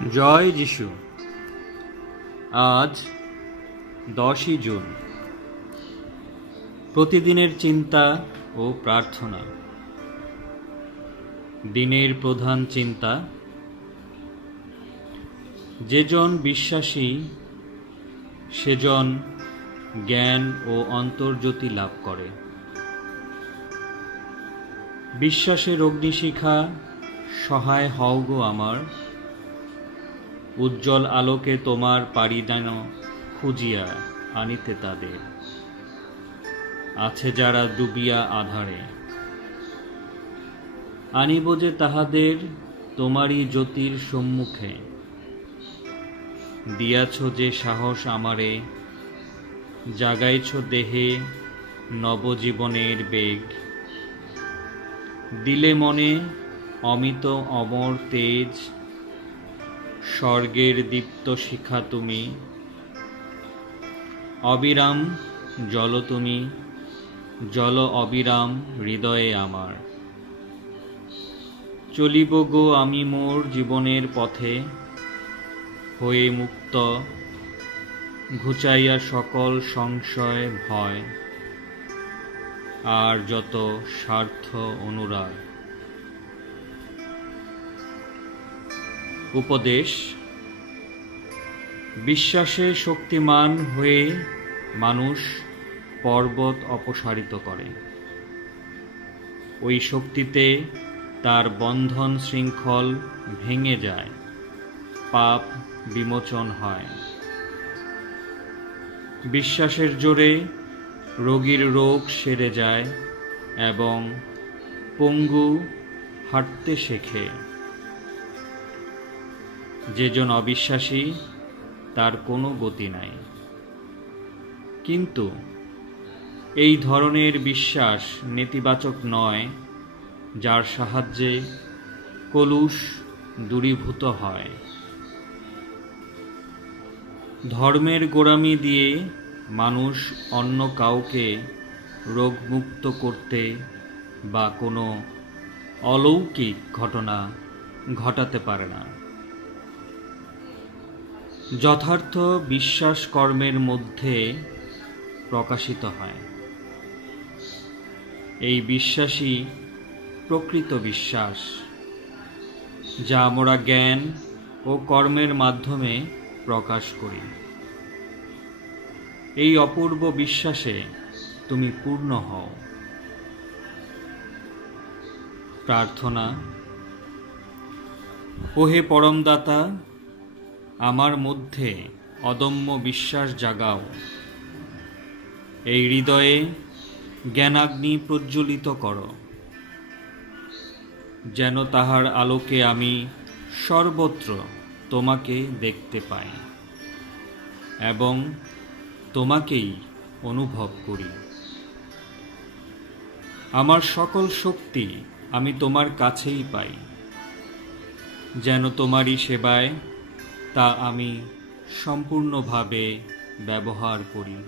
জয় যিশু। আজ 10ই জুন। প্রতিদিনের চিন্তা ও প্রার্থনা। দিনের প্রধান চিন্তা, যেজন বিশ্বাসী সেজন জ্ঞান ও অন্তর্জ্যোতি লাভ করে। বিশ্বাসের অগ্নিশিখা সহায় হও গো আমার, উজ্জ্বল আলোকে তোমার পারি যেন খুঁজিয়া আনিতে তাদের আছে যারা ডুবিয়া আধারে। আনিব যে তাহাদের তোমারই জ্যোতির সম্মুখে, দিয়াছ যে সাহস আমারে, জাগাইছ দেহে নবজীবনের বেগ। দিলে মনে অমিত অমর তেজ, স্বর্গের দীপ্ত শিখা তুমি। অবিরাম জল তুমি, জল অবিরাম হৃদয়ে আমার। চলিব গো আমি মোর জীবনের পথে, হয়ে মুক্ত ঘুচাইয়া সকল সংশয় ভয় আর যত স্বার্থ অনুরাগ। উপদেশ: বিশ্বাসে শক্তিমান হয়ে মানুষ পর্বত অপসারিত করে। ওই শক্তিতে তার বন্ধন শৃঙ্খল ভেঙে যায়, পাপ বিমোচন হয়। বিশ্বাসের জোরে রোগীর রোগ সেরে যায় এবং পঙ্গু হাঁটতে শেখে। যেজন অবিশ্বাসী তার কোনো গতি নাই। কিন্তু এই ধরনের বিশ্বাস নেতিবাচক নয়, যার সাহায্যে কলুষ দূরীভূত হয়। ধর্মের গোঁড়ামি দিয়ে মানুষ অন্য কাউকে রোগমুক্ত করতে বা কোনো অলৌকিক ঘটনা ঘটাতে পারে না। যথার্থ বিশ্বাস কর্মের মধ্যে প্রকাশিত হয়। এই বিশ্বাসই প্রকৃত বিশ্বাস, যা আমরা জ্ঞান ও কর্মের মাধ্যমে প্রকাশ করি। এই অপূর্ব বিশ্বাসে তুমি পূর্ণ হও। প্রার্থনা: ওহে পরমদাতা, আমার মধ্যে অদম্য বিশ্বাস জাগাও। এই হৃদয়ে জ্ঞানাগ্নি প্রজ্বলিত করো, যেন তাহার আলোকে আমি সর্বত্র তোমাকে দেখতে পাই এবং তোমাকেই অনুভব করি। আমার সকল শক্তি আমি তোমার কাছেই পাই, যেন তোমারই সেবায় তা আমি সম্পূর্ণভাবে ব্যবহার করি।